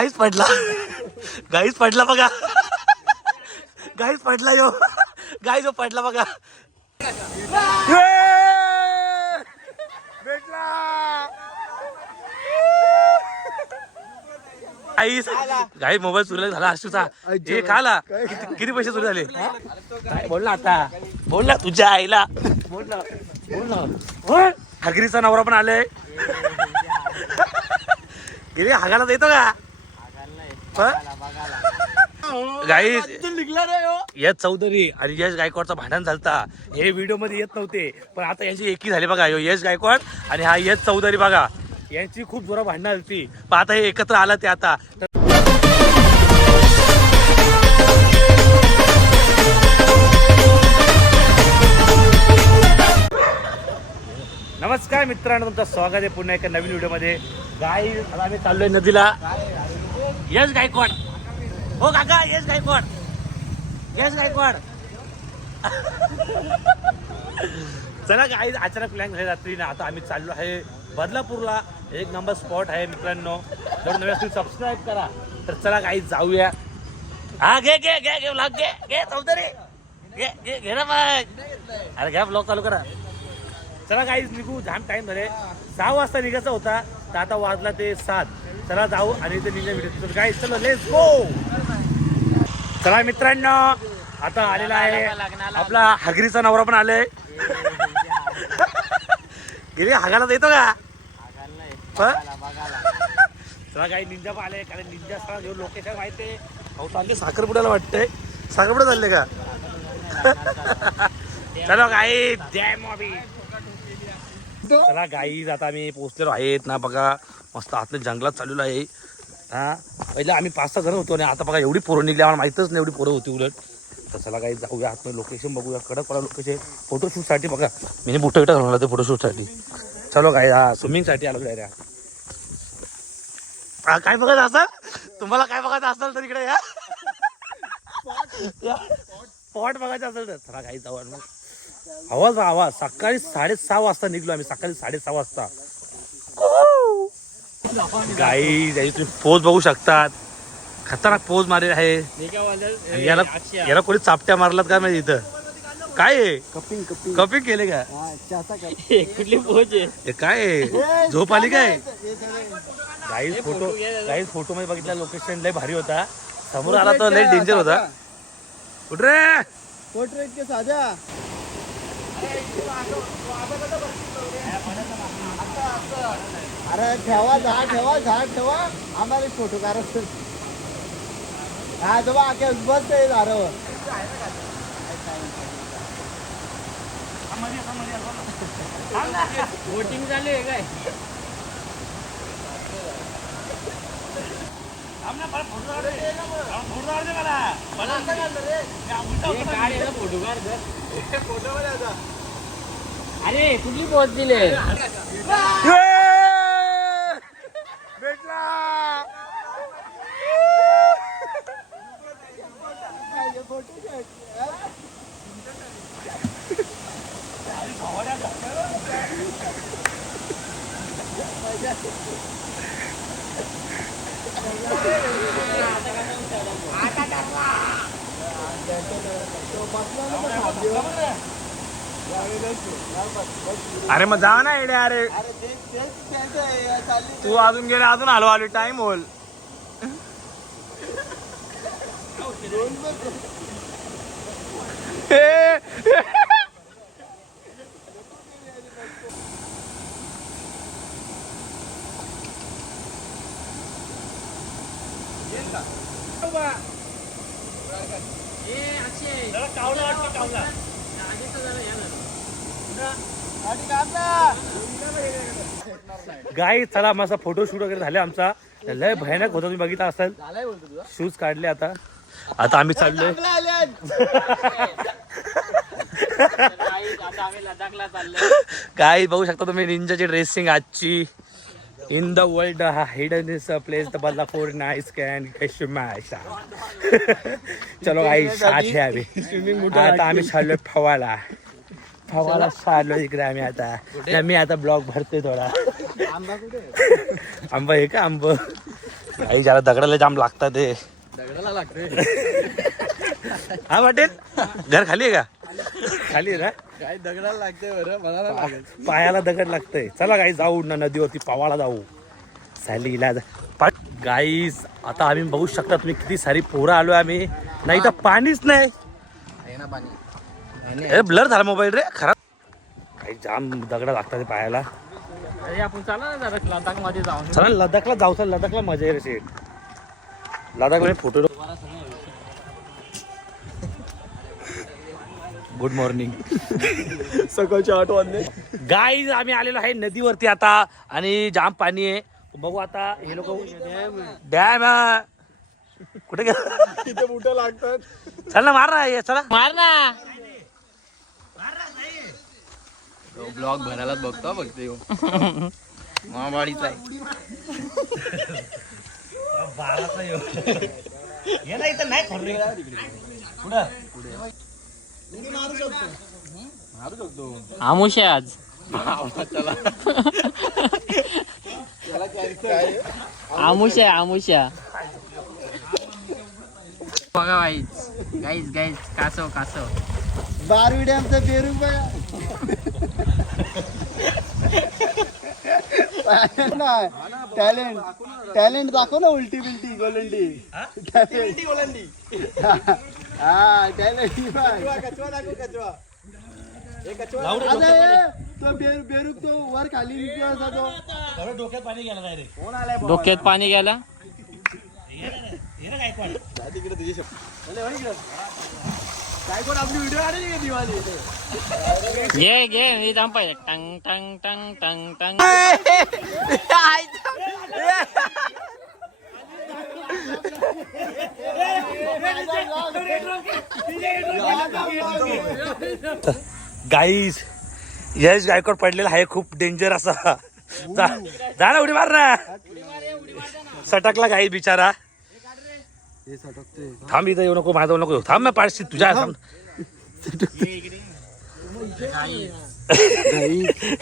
गाईच पडला. गाईच पडला बघा. गाईच पडला यो. गाई जो पडला बघा. भेटला. गाई मोबाईल सुरू झाला अशूचा. हे खाला किती पैसे सुरू झाले. बोल ना आता. बोल ना तुझ्या आईला. बोल ना. बोल ना. हगरीचा नवरा पण आलाय. गिरी हागायला देतो का. गाईस यश चौधरी आणि यश गायकवाडचा भांडण झालता. हे व्हिडिओ मध्ये येत नव्हते पण आता यांची एकी झाली बघा. यश गायकवाड आणि हा यश चौधरी बघा. यांची खूप जोरात भांडणं झाली पण आता हे एकत्र आलं ते आता. नमस्कार मित्रांनो, तुमचं स्वागत आहे पुन्हा एका नवीन व्हिडिओमध्ये. गाई आता आम्ही चाललोय नदीला. यश गायकवाड. हो काका. यश गायकवाड. यश गायकवाड. चला गाई अचानक प्लॅन झाले रात्री ना. आता आम्ही चाललो आहे बदलापूरला. एक नंबर स्पॉट आहे मित्रांनो. जर नव्या तुम्ही सबस्क्राईब करा. तर चला गाई जाऊया. हा घे घे घे घे ब्लॉग घे घे चौधरी. घे घे घे ना मग. अरे घ्या ब्लॉग चालू करा. चला गाईज निघू. जाम टाइम झाले. 6 वाजता निघायचा होता तर आता वाजला ते 7. चला जाऊ आणि इथे निघा व्हिडिओ. गाईज चलो लेट्स गो. चला मित्रांनो आता आलेला आहे आपला हगरीचा नवरा पण आलाय. गिरी हागायला देतो का. चला काही निंजा पण आले. कारण निंजा स्थळ घेऊन लोकेशन माहिती आहे. अहो चालले साखरपुड्याला वाटतंय. साखरपुडा चालले का. चलो गाई जय मॉबी. चला गाईज आता आम्ही पोहोचलेलो आहेत ना बघा. मस्त आतल्या जंगलात चाललेलो आहे. हा पहिले आम्ही 5-6 जण होतो आणि आता बघा एवढी पोरं निघली. आम्हाला माहितच नाही एवढी पोरं होती उलट. तर चला काही जाऊया आतमध्ये. लोकेशन बघूया. कडक वाला लोकेशन. फोटोशूटसाठी बघा मी बुट्टा विटा घालून ते फोटोशूटसाठी. चलो काय हा स्विमिंगसाठी आलो डायरेक्ट. हा काय बघायचं असेल तुम्हाला. काय बघायचं असेल तर इकडे या. स्पॉट बघायचं असेल तर चला काही जाऊ. आवाज सकाळी 6:30 वाजता निघलो आम्ही. सकाळी 6:30 वाजता. गाई तुम्ही पोज बघू शकतात. खतरनाक पोज मारलेला आहे. याला कोणी चापट्या मारलात काय माहिती. इथं काय आहे. कपिंग केले का. कुठली पोज आहे काय आहे. झोप आली काय. गाईज फोटो मध्ये बघितला लोकेशन लय भारी होता. समोर आला तर लय डेंजर होता. कुठे रे पोर्ट्रेट के साजा. अरे ठेवा झाड ठेवा आम्हाला फोटो काढा. हा तो बघ बस ते झाडावर. बोटिंग चालू आहे काय. अरे कुठली पोच दिले. भेटला. अरे मग जा ना येडे. अरे तू अजून गेले अजून आलो टाइम होल. गाई चला मस्त फोटोशूट वगैरे झाले आमचा. लय भयानक होता. तुम्ही बघितला असाल. शूज काढले. आता आम्ही चाललोय. काय बघू शकता तुम्ही निंजाची ड्रेसिंग आजची. In the world hidden is a place the Badlapur nice can Kashmir. चलो गाई आज है अभी. आता आम्ही चाललोय फवाला चाललो इकडे आम्ही आता. मी आता ब्लॉग भरतोय थोडा. आंबा आहे का. आंब काही ज्याला दगडाला जाम लागतात ते दगडाला लागते. हा वाटेल घर खाली आहे का? खाली आहे ना? काय दगडाला लागते बरं, मला नाही लागत. पायाला दगड लागतंय. चला गाई जाऊ ना नदीवरती पवायला जाऊ. सालीला गाईस आता आम्ही बघू शकता तुम्ही किती सारी पोरं आलोय आम्ही. नाही तर पाणीच नाही. आहे ना पाणी. अरे ब्लर झाला मोबाईल रे खराब. काही जाम दगड लागतात पायाला. अरे आपण चला ना जरा लडाख मध्ये जाऊन. चला लडाखला जाऊ. चल लडाखला मजा आहे रे शेट. लडाखला फोटो. Good morning. सकाळचे 8 वाजले. गाईज आम्ही आलेलो आहे नदीवरती आता आणि जाम पाणी आहे. बघू आता हे लोक डॅम कुठे गेला? किती मोठं लागतात. चल ना मार ना ये चला मार ना. ब्लॉग भरायलाच बघतो फक्त येऊ. महावाडीचा आहे. ये ना इथं नाही खोल रे. कुठं मारू शकतो. आमुष आहे आज. चला. आमुष्या आमुष्या. बघा वाईच गाईज गाईज कासव कासव. बारवी डॅमचं बेरू बघा. टॅलेंट टॅलेंट दाखव ना. उलटी बिलटी गोलंडी. टॅलेंट. हा टॅलेंट. तो बेरूक तो वर खाली निघतो असा तो. डोक्यात पाणी गेला नाही रे. डोक्यात पाणी गेला. तिकडे तुझी काय कोण आपली व्हिडिओ आली का दिवाळी. घे घे मी जाम पाहिजे. टंग टंग टंग टंग टंग. गाईज यश गायकवाड पडलेला आहे खूप डेंजर असा. जा ना उडी मार ना. सटकला गाई बिचारा. थांब इथं येऊ नको माझा नको. थांब ना पाचशे तुझ्या थांब.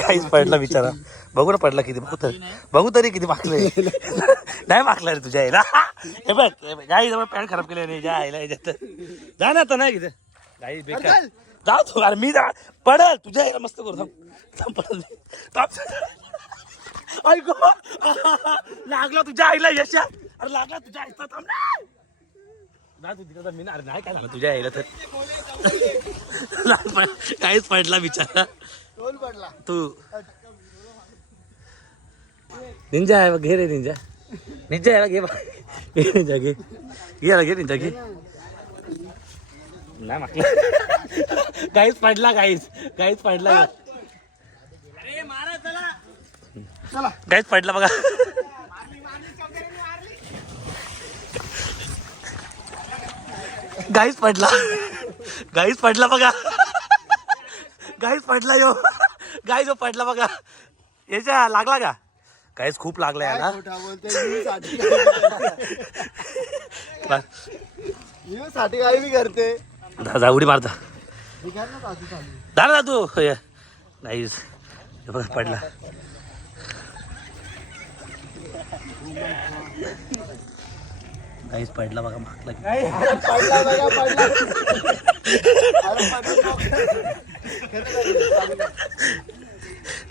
काहीच पडला बिचारा. बघू ना पडला किती. बघू तरी किती मागले. नाही मागला रे तुझ्या आईला. हे बघ गाई जवळ पॅन्ट खराब केली नाही. ज्या आईला याच्यात जा ना आता नाही किती गाई बेकार. जाऊ तू. अरे मी जा पडल तुझ्या आईला मस्त करू. थांब पडल. ऐको लागला तुझ्या आईला यशा. अरे लागला तुझ्या आईचा. थांब ना तू तिकडे मी अरे नाही काय झालं तुझ्या आईला तर. काहीच पडला बिचारा. तू निंजा आहे घे रे. निंजा निंजा याला घे. निंजा घे याला घे. निंजा घे. नाही मागला. काहीच पडला. काहीच पडला. काहीच पडला बघा. गाईच पडला. गाईच पडला बघा. गाईच पडला यो. गाई जो पडला बघा. याच्या लागला का? गाईच खूप लागला याला. साठी काय मी करते. जा उडी मारता. दादा तू नाहीच बघा पडला. काहीच पडला बघा मागला.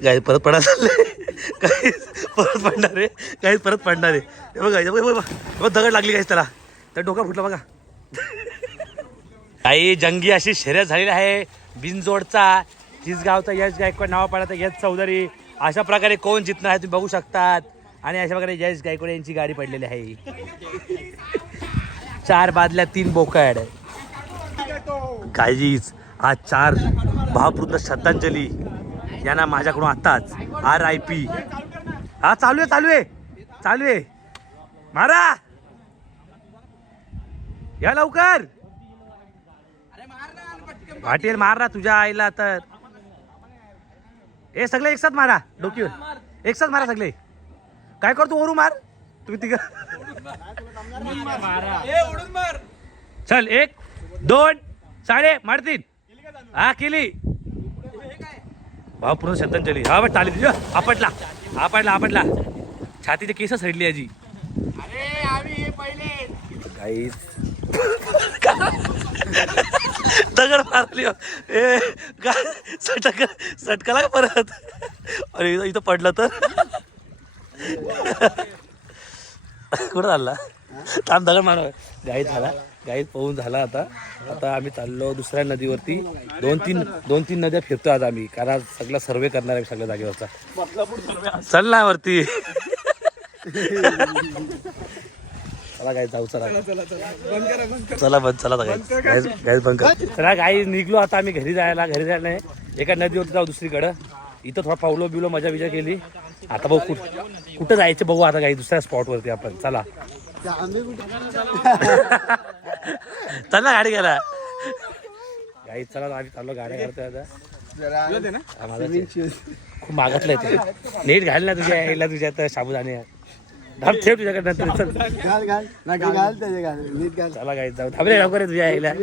गाई परत पडा चालले. काहीच परत पडणार आहे. काहीच परत पडणार आहे. हे बघा दगड लागली काहीच त्याला. त्या डोका फुटला बघा. काही जंगी अशी शर्यत झालेली आहे बिनजोडचा. चिसगावचा यश गायकवाड नावा पडता यश चौधरी. अशा प्रकारे कोण जिंकणार आहे तुम्ही बघू शकतात. आणि अशा प्रकारे यश गायकवाड यांची गाडी पडलेली आहे. 4 बादल्या 3 बोकड. काहीच आज 4 भावपूर्ण श्रद्धांजली यांना माझ्याकडून आताच RIP. हा चालू आहे मारा या लवकर. पाटील मार ना तुझ्या आईला तर. हे सगळे एकसाथ मारा. डोकीवर एकसाथ मारा सगळे. काय करतो ओरू मार तुम्ही तिघ. चल 1 2 साडे मारतीन. हा केली भाव पूर्ण श्रद्धांजली. हा बट चालेल. आपटला छातीचे केस सडली याची. गाईज दगड मारली ए सटकला का परत अरे इथं पडलं तर कुठं चालला थांब दगड मार गाईत झाला गाईत पोहून झाला आता आम्ही चाललो दुसऱ्या नदीवरती दोन तीन नद्या फिरतो आज आम्ही कारण सगळा सर्वे करणार आहे सगळ्या जागेवरचा चल ना वरती चला गाईज जाऊ चला गाईज बंद कर चला गाईज निघलो आता आम्ही घरी जायला नाही एका नदीवरती जाऊ दुसरीकडं इथं थोडा पावलो बिवलो मजा बिजा केली आता बघू कुठं जायचं बघू आता काही दुसऱ्या स्पॉटवरती आपण चला चल ना गाडी गेला गाईज चला आम्ही चाललो गाड्या करतोय आता खूप मागतलं ते नीट घाल ना तुझ्या यायला तुझ्या आता साबुदाणे धाप ठेव तुझ्याकडे चला गाईज जाऊ थांबले लवकर तुझ्या यायला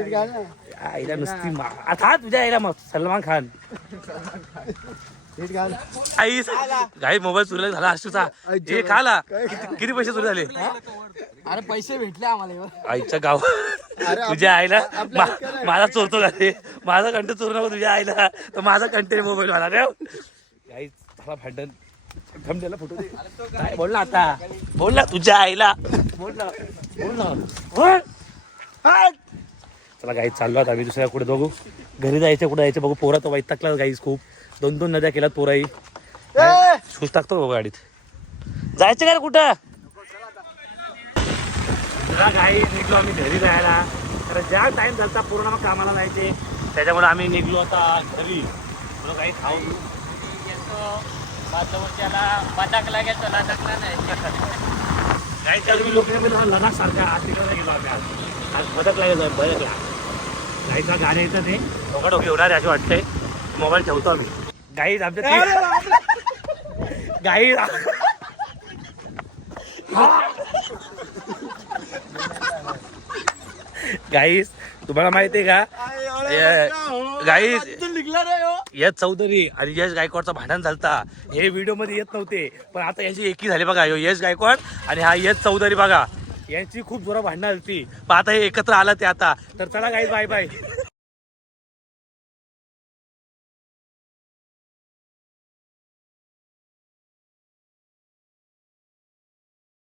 आईला नुसती आता तुझ्या यायला मग सलमान खान आई गाई मोबाईल चुरला झाला अश्रूचा हे खाला किती पैसे चोरी झाले अरे पैसे भेटले आम्हाला आईच्या गाव तुझ्या आईला माझा चोरतो झाले माझा कंटेंट चोरू नको तुझ्या आईला तर माझा कंटेंट मोबाईल मला रे गाई झाला भांडण थांबलेला फोटो काय बोल ना आता बोल ना तुझ्या आईला बोल ना चला गाई चाललो आता आम्ही दुसऱ्या कुठे बघू घरी जायचं कुठे जायचं बघू पोरा तो वैतागला गाईस खूप दोन नद्या केल्यात पोराई शूज टाकतो बाबा गाडीत जायचं का कुठं गाई निघलो आम्ही घरी जायला तर ज्या टाइम झाला पूर्ण मग कामाला जायचे त्याच्यामुळे आम्ही निघलो आता घरी थोडं काही खाऊन नाही लोक लडाख सारख्या आज तिकडे गेलो आम्ही आज बदकला गेलो बदकला गाईचा गाणे येतं ते डोकाडोकी होणार आहे असे वाटतंय मोबाईल ठेवतो आम्ही गाईज आमच्या गाईज गाईज तुम्हाला माहिती आहे का गाईज यश चौधरी आणि यश गायकवाडचं भांडण झालता हे व्हिडिओ मध्ये येत नव्हते पण आता यांची एकी झाली बघा यश गायकवाड आणि हा यश चौधरी बघा यांची खूप जोरात भांडणं झाली पण आता हे एकत्र आलं ते आता तर चला गाईज बाय बाय